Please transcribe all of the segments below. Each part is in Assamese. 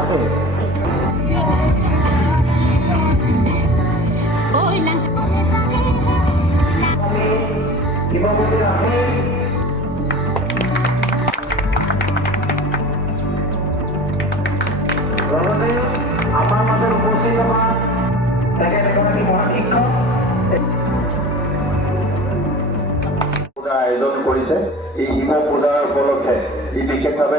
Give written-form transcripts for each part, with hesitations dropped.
দাসে শিৱমন্দিৰ আহি লগতে আমাৰ মাজত উপস্থিত হোৱা তেখেত এগৰাকী মহান শিক্ষক পূজা আয়োজন কৰিছে। এই শিৱ পূজাৰ উপলক্ষে ই বিশেষভাৱে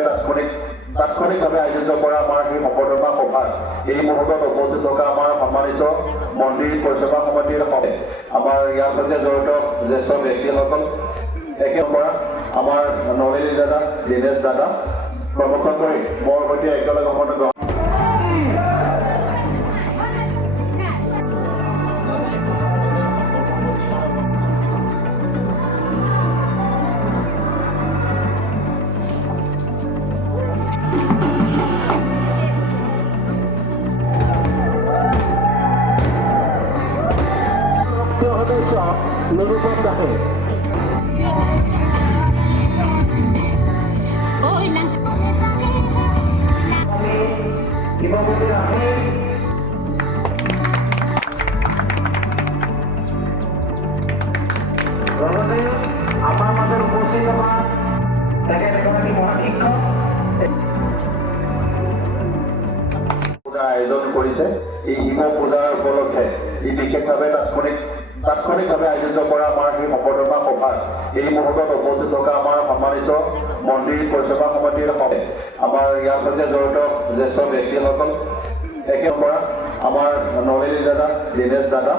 তাৎক্ষণিকভাৱে আয়োজিত কৰা আমাৰ সেই মকৰদমা সভাত এই মুহূৰ্তত উপস্থিত থকা আমাৰ সন্মানিত মন্দিৰ পৰিচালনা সমিতিৰ সৈতে আমাৰ ইয়াৰ সৈতে জড়িত জ্যেষ্ঠ ব্যক্তিসকল একে পৰা আমাৰ নৱেলী দাদা, দীনেশ দাদা প্ৰমুখ কৰি মোৰ সৈতে একেলগে সময় গ্ৰহণ সদস্য নিৰূপম দাসে শিৱমন্দিৰ আহি লগতে আমাৰ মাজত উপস্থিত হোৱা তেখেত এগৰাকী মহান শিক্ষক পূজা আয়োজন কৰিছে। এই শিৱ পূজাৰ উপলক্ষে ই বিশেষভাৱে তাৎক্ষণিকভাৱে আয়োজিত কৰা আমাৰ সেই মকৰদমা সভাত এই মুহূৰ্তত উপস্থিত থকা আমাৰ সন্মানিত মন্দিৰ পৰিচালনা সমিতিৰ সৈতে আমাৰ ইয়াৰ সৈতে জড়িত জ্যেষ্ঠ ব্যক্তিসকল একে পৰা আমাৰ নৱেলী দাদা, দীনেশ দাদা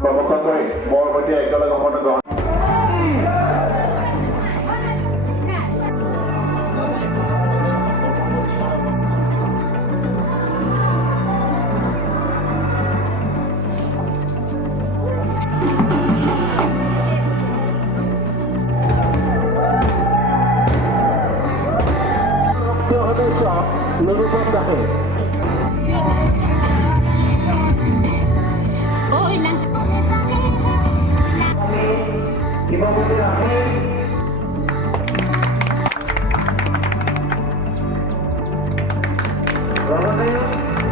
প্ৰমুখ কৰি মোৰ সৈতে একেলগে সময় গ্ৰহণ সদস্য নিৰূপম দাসে শিৱমন্দিৰ আহি লগতে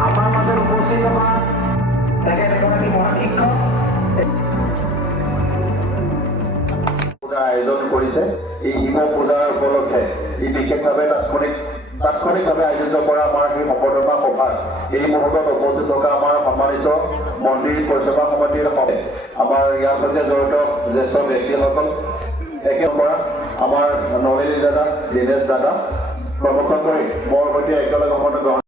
আমাৰ মাজত উপস্থিত হোৱা তেখেত এগৰাকী মহান শিক্ষক পূজা আয়োজন কৰিছে। এই শিৱ পূজাৰ উপলক্ষে ই বিশেষভাৱে তাৎক্ষণিকভাৱে আয়োজিত কৰা আমাৰ সেই মকৰদমা সভাত এই মুহূৰ্তত উপস্থিত থকা আমাৰ সন্মানিত মন্দিৰ পৰিচালনা সমিতিৰ সৈতে আমাৰ ইয়াৰ সৈতে জড়িত জ্যেষ্ঠ ব্যক্তিসকল একে পৰা আমাৰ নৱেলী দাদা, দীনেশ দাদা প্ৰমুখ কৰি মোৰ সৈতে একেলগে সময় গ্ৰহণ